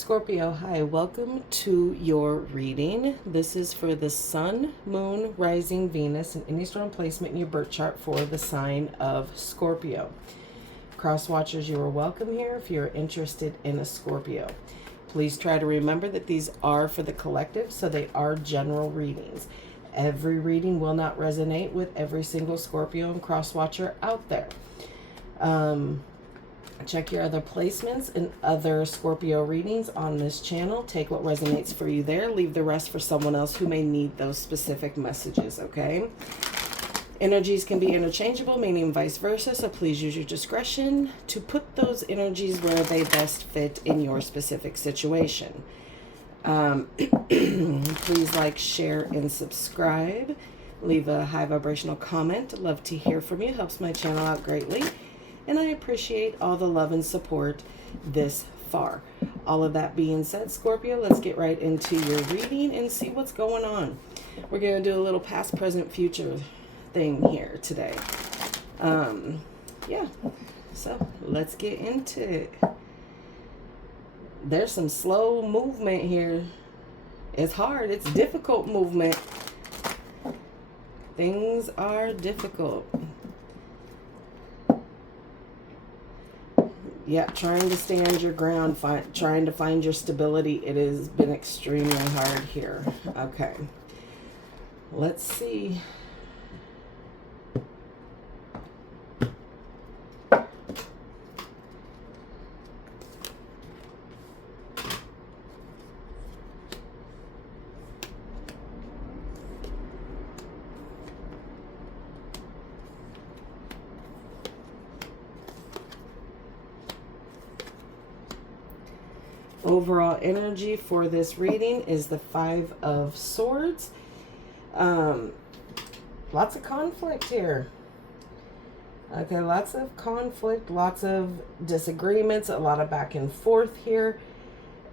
Scorpio, hi, welcome to your reading. This is for the Sun, Moon, Rising, Venus, and any strong placement in your birth chart for the sign of Scorpio. Crosswatchers, you are welcome here if you're interested in a Scorpio. Please try to remember that these are for the collective, so they are general readings. Every reading will not resonate with every single Scorpio and Crosswatcher out there. Check your other placements and other Scorpio readings on this channel. Take what resonates for you there. Leave the rest for someone else who may need those specific messages, okay? Energies can be interchangeable, meaning vice versa, so please use your discretion to put those energies where they best fit in your specific situation. Please like, share, and subscribe. Leave a high vibrational comment. Love to hear from you. Helps my channel out greatly. And I appreciate all the love and support this far. All of that being said, Scorpio, let's get right into your reading and see what's going on. We're going to do a little past, present, future thing here today. Yeah, so let's get into it. There's some slow movement here. It's hard. It's difficult movement. Things are difficult. Yeah, trying to stand your ground, trying to find your stability. It has been extremely hard here. Okay. Let's see. Overall energy for this reading is the Five of Swords. Lots of conflict here. Okay, lots of conflict, lots of disagreements, a lot of back and forth here,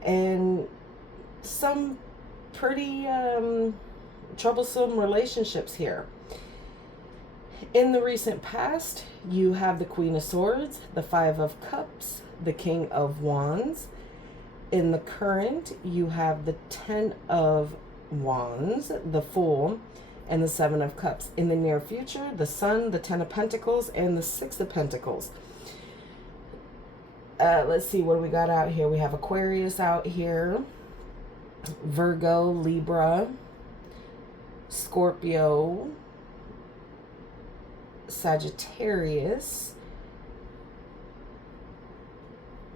and some pretty troublesome relationships here. In the recent past, you have the Queen of Swords, the Five of Cups, the King of Wands. In the current, you have the Ten of Wands, the Fool, and the Seven of Cups. In the near future, the Sun, the Ten of Pentacles, and the Six of Pentacles. Let's see, what do we got out here? We have Aquarius out here, Virgo, Libra, Scorpio, Sagittarius.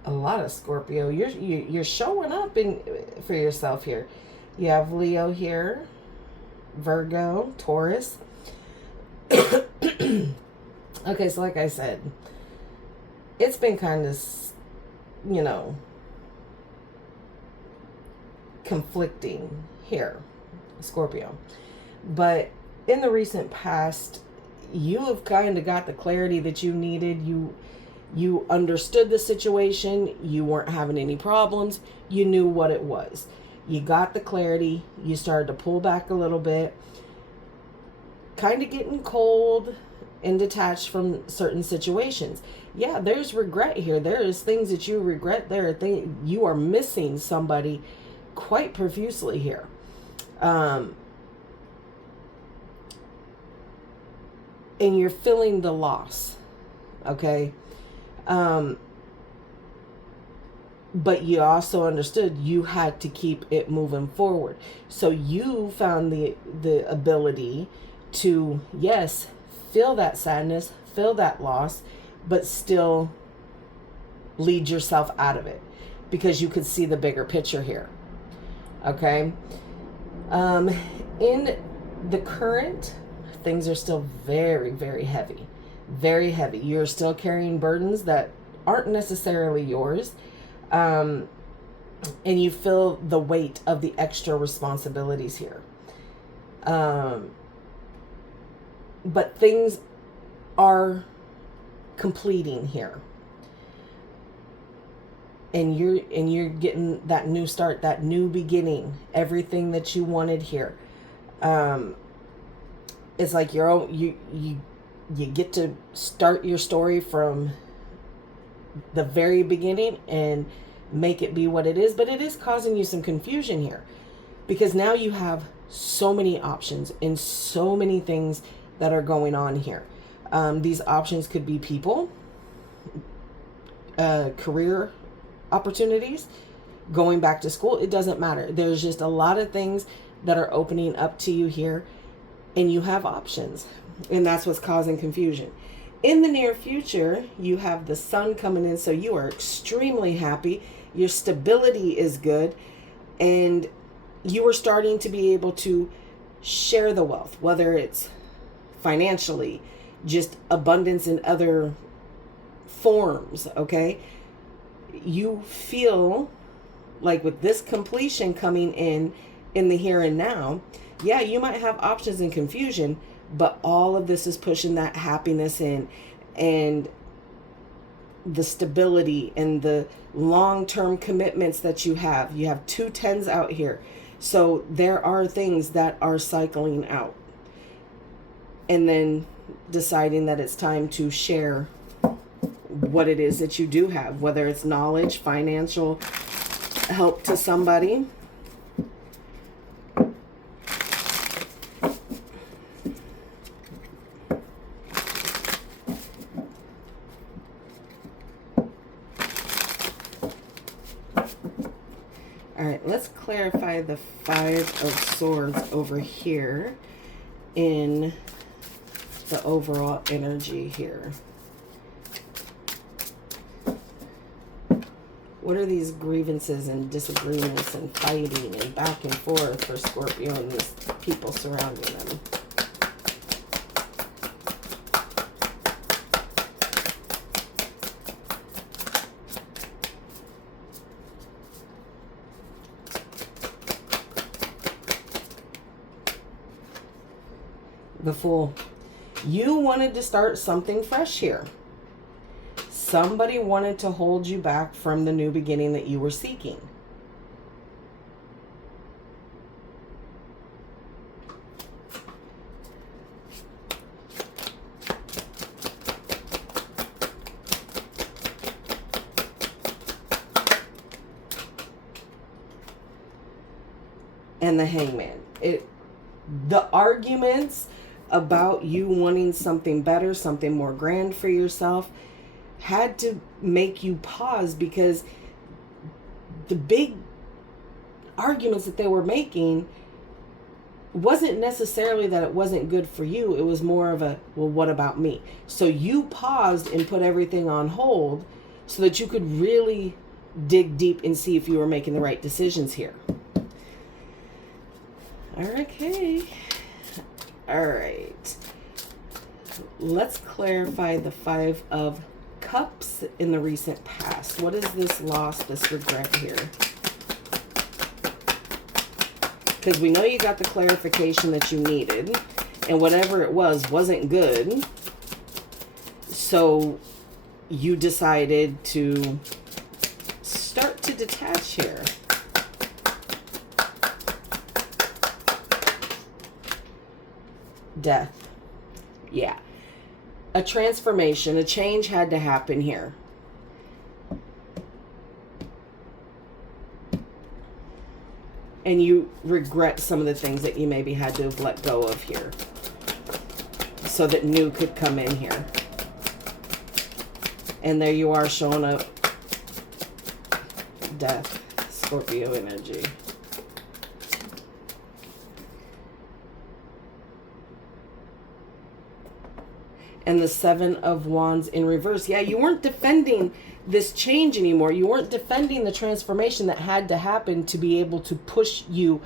A lot of Scorpio. You're showing up for yourself here. You have Leo here, Virgo, Taurus. Okay, so like I said, it's been kind of, conflicting here, Scorpio. But in the recent past, you have kind of got the clarity that you needed. You understood the situation. You weren't having any problems. You knew what it was. You got the clarity. You started to pull back a little bit. Kind of getting cold and detached from certain situations. Yeah, there's regret here. There is things that you regret. There are things you are missing somebody quite profusely here. And you're feeling the loss. Okay. But you also understood you had to keep it moving forward. So you found the ability to, yes, feel that sadness, feel that loss, but still lead yourself out of it because you could see the bigger picture here. Okay. In the current, things are still very, very heavy. Very heavy. You're still carrying burdens that aren't necessarily yours. And you feel the weight of the extra responsibilities here. But things are completing here. And you're getting that new start, that new beginning, everything that you wanted here. It's like you get to start your story from the very beginning, and make it be what it is, but it is causing you some confusion here because now you have so many options and so many things that are going on here. These options could be people, career opportunities, going back to school. It doesn't matter. There's just a lot of things that are opening up to you here, and you have options, and that's what's causing confusion. In the near future, you have the sun coming in, so you are extremely happy. Your stability is good, and you are starting to be able to share the wealth, whether it's financially, just abundance in other forms, okay? You feel like with this completion coming in the here and now, yeah, you might have options and confusion, but all of this is pushing that happiness in, and the stability and the long-term commitments that you have. You have 2 10s out here. So there are things that are cycling out. And then deciding that it's time to share what it is that you do have, whether it's knowledge, financial help to somebody. All right, let's clarify the 5 of Swords over here in the overall energy here. What are these grievances and disagreements and fighting and back and forth for Scorpio and these people surrounding them? The Fool. You wanted to start something fresh here. Somebody wanted to hold you back from the new beginning that you were seeking. And the Hangman. The arguments about you wanting something better, something more grand for yourself, had to make you pause, because the big arguments that they were making wasn't necessarily that it wasn't good for you. It was more of a, well, what about me? So you paused and put everything on hold so that you could really dig deep and see if you were making the right decisions here. Okay. All right. Let's clarify the 5 of Cups in the recent past. What is this loss, this regret here? Because we know you got the clarification that you needed, and whatever it was wasn't good. So you decided to start to detach here. Death. Yeah. A transformation, a change had to happen here. And you regret some of the things that you maybe had to have let go of here, so that new could come in here. And there you are showing up. Death. Scorpio energy. And the 7 of Wands in reverse. Yeah, you weren't defending this change anymore. You weren't defending the transformation that had to happen to be able to push you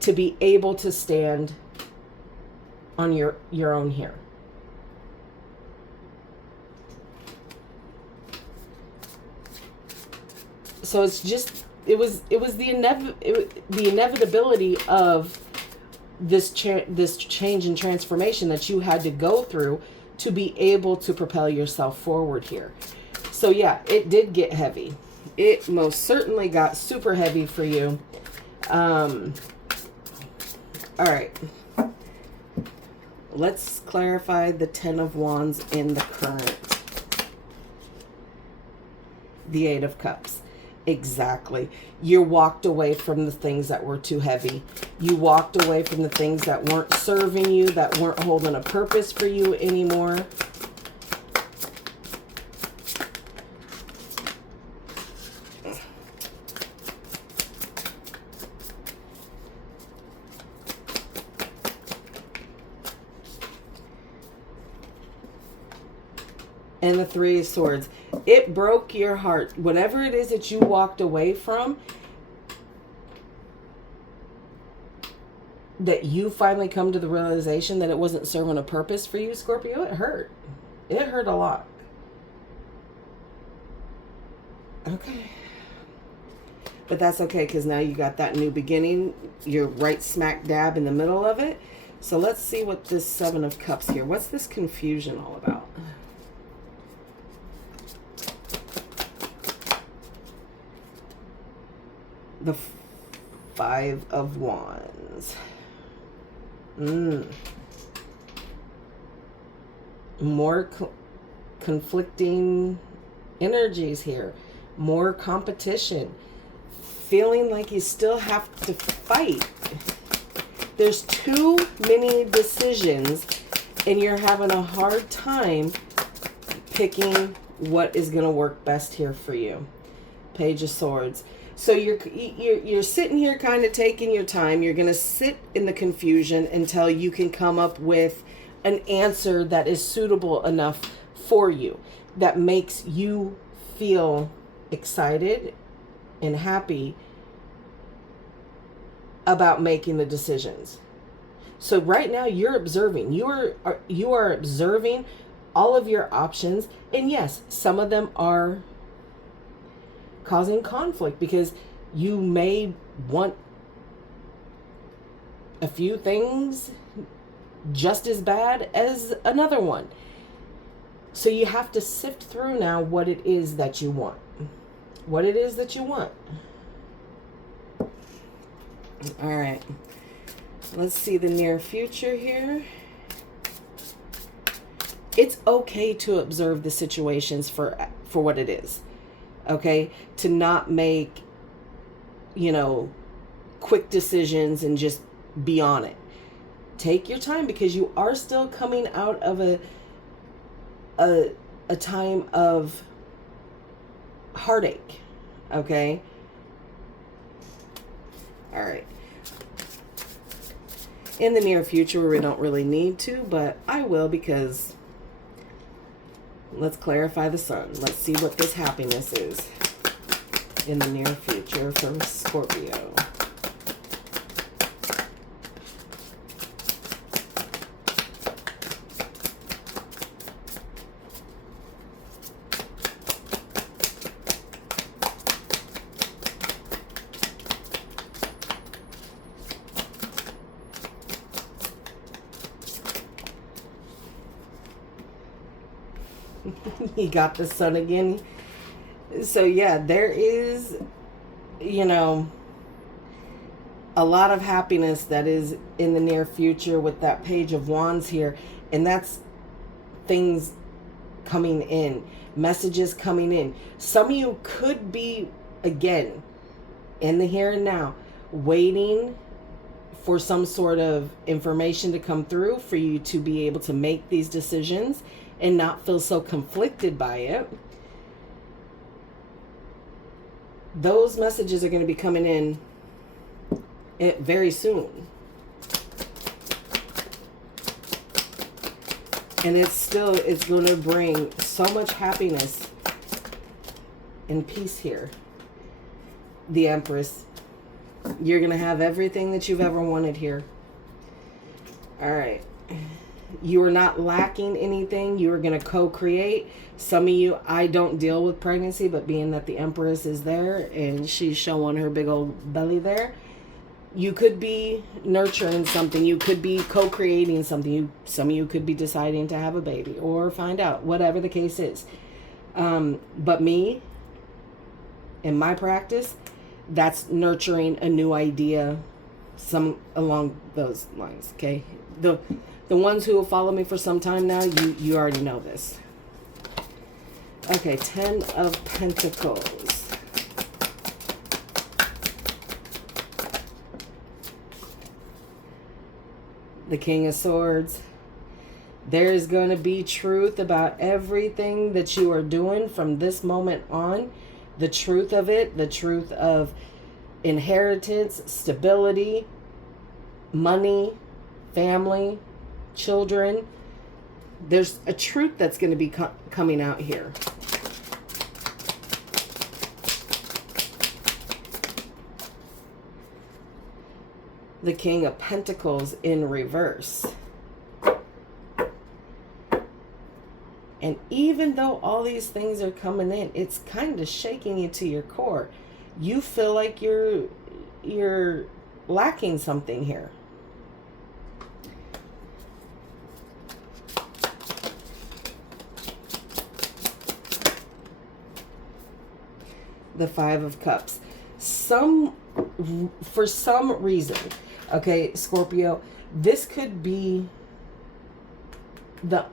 to be able to stand on your own here. So it's just, it was the inevitability of this change and transformation that you had to go through to be able to propel yourself forward here. So yeah, it did get heavy. It most certainly got super heavy for you. All right. Let's clarify the 10 of Wands in the current. The 8 of Cups. Exactly. You walked away from the things that were too heavy. You walked away from the things that weren't serving you, that weren't holding a purpose for you anymore. And the Three of Swords. It broke your heart. Whatever it is that you walked away from, that you finally come to the realization that it wasn't serving a purpose for you, Scorpio, it hurt. It hurt a lot. Okay. But that's okay, because now you got that new beginning. You're right smack dab in the middle of it. So let's see what this Seven of Cups here. What's this confusion all about? The Five of Wands. More conflicting energies here. More competition. Feeling like you still have to fight. There's too many decisions and you're having a hard time picking what is going to work best here for you. Page of Swords. So you're sitting here kind of taking your time. You're going to sit in the confusion until you can come up with an answer that is suitable enough for you, that makes you feel excited and happy about making the decisions. So right now you're observing. You are observing all of your options, and yes, some of them are causing conflict because you may want a few things just as bad as another one. So you have to sift through now what it is that you want. What it is that you want. All right. Let's see the near future here. It's okay to observe the situations for what it is. Okay? To not make, quick decisions and just be on it. Take your time because you are still coming out of a time of heartache. Okay? All right. In the near future, we don't really need to, but I will because let's clarify the sun. Let's see what this happiness is in the near future for Scorpio. He got the sun again. So yeah, there is, a lot of happiness that is in the near future with that Page of Wands here. And that's things coming in, messages coming in. Some of you could be, again, in the here and now, waiting for some sort of information to come through for you to be able to make these decisions and not feel so conflicted by it. Those messages are going to be coming in very soon. And it's going to bring so much happiness and peace here. The Empress. You're going to have everything that you've ever wanted here. All right. You are not lacking anything. You are going to co-create. Some of you, I don't deal with pregnancy, but being that the Empress is there and she's showing her big old belly there, you could be nurturing something. You could be co-creating something. Some of you could be deciding to have a baby or find out, whatever the case is. But me, in my practice, that's nurturing a new idea, some along those lines, okay? The ones who have followed me for some time now, you already know this. Okay, 10 of Pentacles. The King of Swords. There is going to be truth about everything that you are doing from this moment on. The truth of it, the truth of inheritance, stability, money, family, children. There's a truth that's going to be coming out here. The King of Pentacles in reverse. And even though all these things are coming in, it's kind of shaking you to your core. You feel like you're lacking something here. The Five of Cups. For some reason, okay, Scorpio, this could be the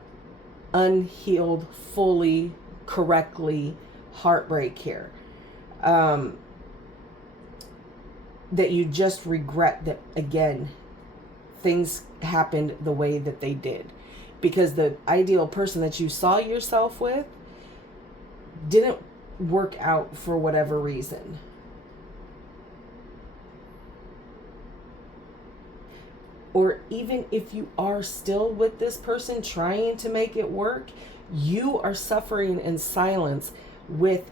unhealed, fully, correctly heartbreak here. That you just regret that, again, things happened the way that they did. Because the ideal person that you saw yourself with didn't work out for whatever reason. Or even if you are still with this person trying to make it work, you are suffering in silence with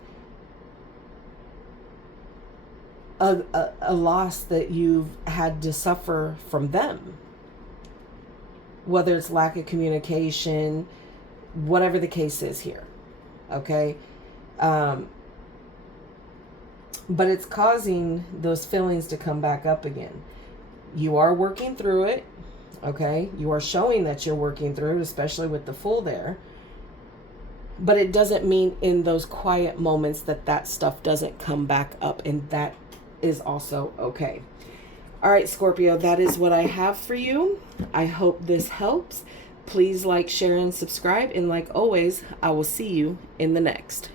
a loss that you've had to suffer from them. Whether it's lack of communication, whatever the case is here. Okay? But it's causing those feelings to come back up again. You are working through it, okay? You are showing that you're working through it, especially with the Fool there. But it doesn't mean in those quiet moments that stuff doesn't come back up, and that is also okay. All right, Scorpio, that is what I have for you. I hope this helps. Please like, share, and subscribe. And like always, I will see you in the next.